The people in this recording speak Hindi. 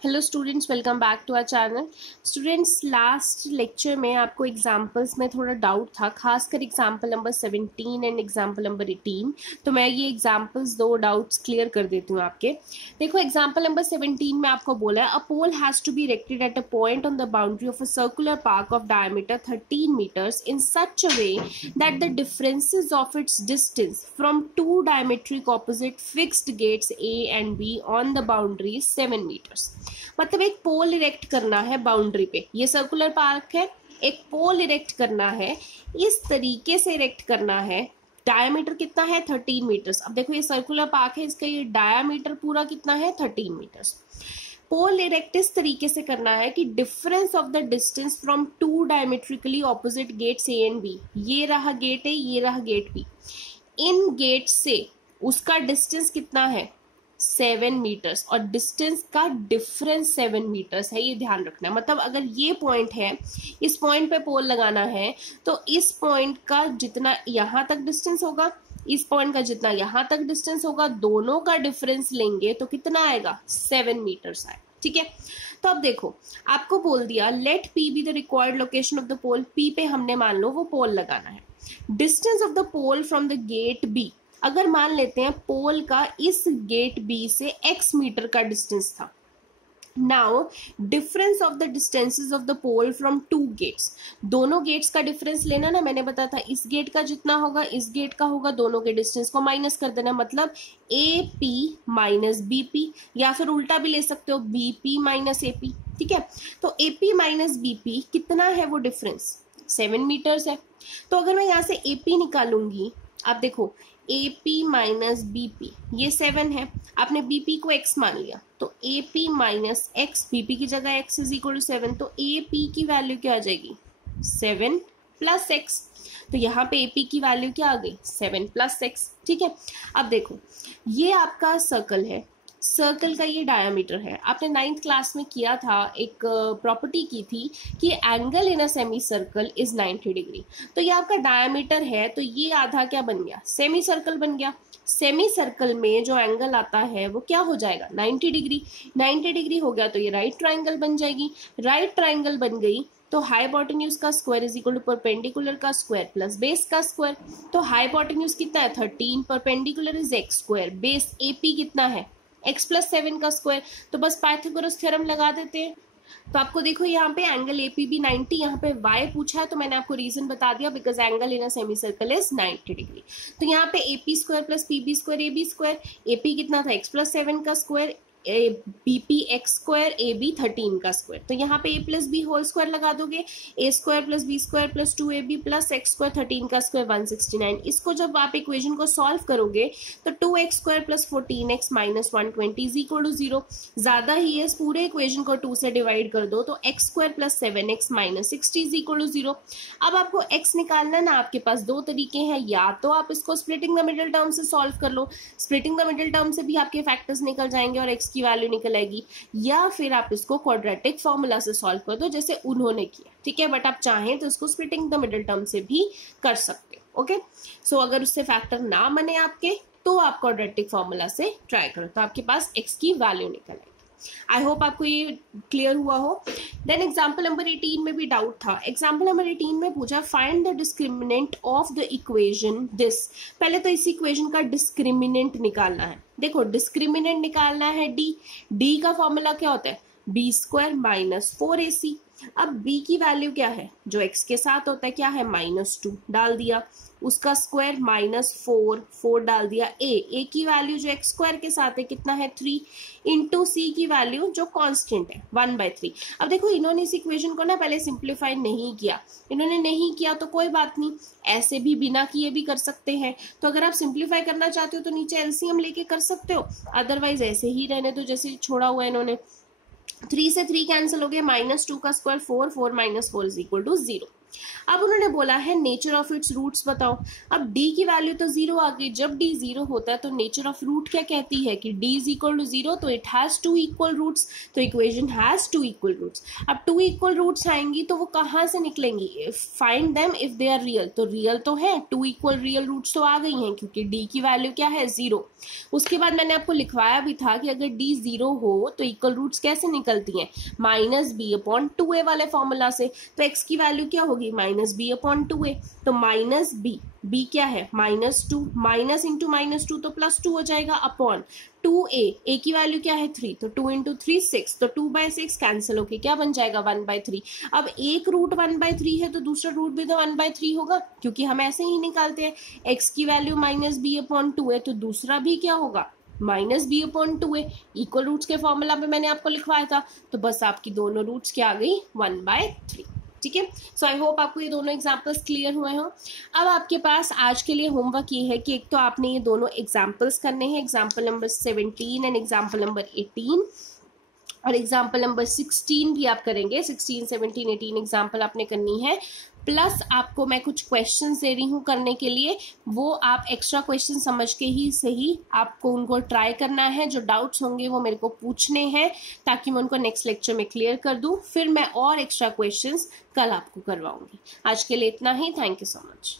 Hello students, welcome back to our channel. Students, last lecture में आपको एग्जांपल्स में थोड़ा डाउट था, खासकर example number 17 and example number 18। तो मैं ये एग्जांपल्स दो डाउट्स क्लियर कर देती हूँ आपके। देखो, एग्जांपल नंबर 17 में आपको बोला है a pole has to be erected at a point on the boundary of a circular park of diameter 13 metres in such a way that the differences of its distance from two diametric opposite fixed gates A and B on the boundary 7 metres. मतलब एक पोल इरेक्ट करना है बाउंड्री पे, ये सर्कुलर पार्क है, एक पोल इरेक्ट करना है, इस तरीके से इरेक्ट करना है। डायमीटर कितना है 13 मीटर्स। अब देखो, ये सर्कुलर पार्क है, इसका ये डायमीटर पूरा कितना है 13 मीटर्स। पोल इरेक्ट इस तरीके से करना है कि difference of the distance from two diametrically opposite gates A and B, ये रहा गेट ए, ये रहा गेट बी, इन गेट से उसका डिस्टेंस कितना है 7 मीटर्स, और डिस्टेंस का डिफरेंस 7 मीटर्स है, ये ध्यान रखना है। मतलब अगर ये पॉइंट है, इस पॉइंट पे पोल लगाना है, तो इस पॉइंट का जितना यहाँ तक डिस्टेंस होगा, इस पॉइंट का जितना यहाँ तक डिस्टेंस होगा, दोनों का डिफरेंस लेंगे तो कितना आएगा 7 मीटर्स आएगा। ठीक है, तो अब देखो, आपको बोल दिया let P be the required location of the pole. P पे हमने मान लो वो पोल लगाना है। Distance of the pole from the gate B, अगर मान लेते हैं पोल का इस गेट बी से x मीटर का डिस्टेंस था। Now difference of the distances of the pole from two gates, दोनों गेट्स का डिफरेंस लेना ना, मैंने बताया था इस गेट का जितना होगा इस गेट का होगा, दोनों के डिस्टेंस को माइनस कर देना, मतलब A P minus B P, या फिर उल्टा भी ले सकते हो B P minus A P. ठीक है, तो A P minus B P कितना है वो डिफरेंस 7 मीटर्स है। तो अगर मैं यहाँ से ए पी निकालूंगी, आप देखो A P minus B P, ये 7 है, आपने बी पी को x मान लिया, तो A P minus x, B P की जगह x इज इक्वल टू 7, तो ए पी की वैल्यू क्या आ जाएगी 7 प्लस एक्स। तो यहाँ पे ए पी की वैल्यू क्या आ गई 7 प्लस एक्स। ठीक है, अब देखो ये आपका सर्कल है, सर्कल का ये डायामीटर है। आपने 9th क्लास में किया था, एक प्रॉपर्टी की थी कि angle in a semi circle is 90 degree. तो ये आपका डायामीटर है, तो ये आधा क्या बन गया सेमी सर्कल बन गया। सेमी सर्कल में जो एंगल आता है वो क्या हो जाएगा 90 डिग्री। 90 डिग्री हो गया तो ये राइट ट्राइंगल बन जाएगी। राइट ट्राइंगल बन गई तो हाइपोटेन्यूज का square is equal to perpendicular का स्क्वायर प्लस बेस का स्क्वायर। तो हाइपोटेन्यूज कितना है 13, perpendicular is x square, base AP कितना है x प्लस 7 का स्क्वायर। तो बस पाइथागोरस थ्योरम लगा देते हैं। तो आपको देखो यहाँ पे एंगल एपी भी 90, यहाँ पे y पूछा है तो मैंने आपको रीजन बता दिया, because angle in a semi circle is 90 degree. तो यहाँ पे AP square plus PB square A B square, AP कितना था x प्लस 7 का square, BP x square, A B 13 का स्क्वायर। तो यहाँ पे A plus B whole square लगा दोगे, A square plus B square plus 2ab plus x square 13 का स्क्वायर 169। इसको जब आप इक्वेशन को सॉल्व करोगे तो 2x square plus 14x minus 120 is equal to 0। ज्यादा ही है, इस पूरे इक्वेशन को 2 से डिवाइड कर दो तो x square plus 7x minus 60 is equal to 0। अब आपको x निकालना ना, आपके पास दो तरीके हैं, या तो आप इसको स्प्लिटिंग द मिडिल टर्म से सॉल्व कर लो, स्प्लिटिंग द मिडिल टर्म से भी आपके फैक्टर्स निकल जाएंगे और x की वैल्यू निकल आएगी, या फिर आप इसको क्वाड्रेटिक फॉर्मूला से सॉल्व कर दो जैसे उन्होंने किया। ठीक है, बट आप चाहें तो इसको स्प्लिटिंग द मिडिल टर्म से भी कर सकते हो। ओके, सो अगर उससे फैक्टर ना बने आपके तो आप क्वाड्रेटिक फॉर्मूला से ट्राई करो, तो आपके पास x की वैल्यू निकल आएगी। आई होप आपको ये क्लियर हुआ हो। देन एग्जाम्पल नंबर 18 में भी डाउट था। एग्जाम्पल नंबर 18 में पूछा find the discriminant of the equation this. पहले तो इस इक्वेशन का डिस्क्रिमिनेंट निकालना है। देखो, डिस्क्रिमिनेंट निकालना है डी का फॉर्मूला क्या होता है बी स्क्वायर माइनस 4ac। अब b की वैल्यू क्या है, जो x के साथ होता है क्या है -2 डाल दिया, उसका स्क्वायर -4 डाल दिया। a की वैल्यू जो x स्क्वायर के साथ है कितना है 3 इंटू c की वैल्यू जो कांस्टेंट है 1/3। अब देखो, इन्होंने इस इक्वेशन को ना पहले सिंप्लीफाई नहीं किया, इन्होंने नहीं किया तो कोई बात नहीं, ऐसे भी बिना किए भी कर सकते हैं। तो अगर आप सिंप्लीफाई करना चाहते हो तो नीचे एलसीएम लेके कर सकते हो, अदरवाइज ऐसे ही रहने दो जैसे छोड़ा हुआ है इन्होंने। 3 से 3 कैंसिल हो गए, -2 का square 4 minus 4 is equal to 0। अब उन्होंने बोला है नेचर ऑफ इट्स रूट्स बताओ। अब d की वैल्यू तो 0 आ गई, जब d 0 होता है तो नेचर ऑफ रूट क्या कहती है कि d इज इक्वल टू 0, तो इट हैज 2 इक्वल रूट्स, तो इक्वेशन हैज 2 इक्वल रूट्स। अब 2 इक्वल रूट्स आएंगी तो वो कहाँ से निकलेंगी, find them if they are real, तो रियल तो है, 2 इक्वल रियल रूट्स तो आ गई हैं क्योंकि d की वैल्यू क्या है 0। उसके बाद मैंने आपको लिखवाया भी था कि अगर d 0 हो तो इक्वल रूट्स कैसे निकलती हैं, माइनस बी अपॉन 2a वाले फॉर्मूला से। तो x की वैल्यू क्या होगी, माइनस बी अपॉन 2a, तो माइनस बी क्या है -2, माइनस इंटू -2 तो +2 हो जाएगा, अपॉन 2a की वैल्यू क्या है 3, तो 2 इंटू 3 6, तो 2/6 कैंसिल होके क्या बन जाएगा 1/3। अब एक रूट 1/3 है तो दूसरा रूट भी तो 1/3 होगा, क्योंकि हम ऐसे ही निकालते हैं, x की वैल्यू -b अपॉन 2 है तो दूसरा भी क्या होगा -b upon 2a। Equal roots के फॉर्मूला में मैंने आपको लिखवाया था, तो बस आपकी दोनों रूट्स क्या आ गई 1/3। ठीक है, सो आई होप आपको ये दोनों एग्जाम्पल्स क्लियर हुए हों। अब आपके पास आज के लिए होमवर्क ये है कि एक तो आपने ये दोनों एग्जाम्पल्स करने हैं, example number 17 and example number 18, और एग्जाम्पल नंबर 16 भी आप करेंगे, 16 17 18 एग्जाम्पल आपने करनी है। प्लस आपको मैं कुछ क्वेश्चंस दे रही हूँ करने के लिए, वो आप एक्स्ट्रा क्वेश्चन समझ के ही सही आपको उनको ट्राई करना है, जो डाउट्स होंगे वो मेरे को पूछने हैं ताकि मैं उनको नेक्स्ट लेक्चर में क्लियर कर दूँ, फिर मैं और एक्स्ट्रा क्वेश्चंस कल आपको करवाऊंगी। आज के लिए इतना ही, थैंक यू सो मच।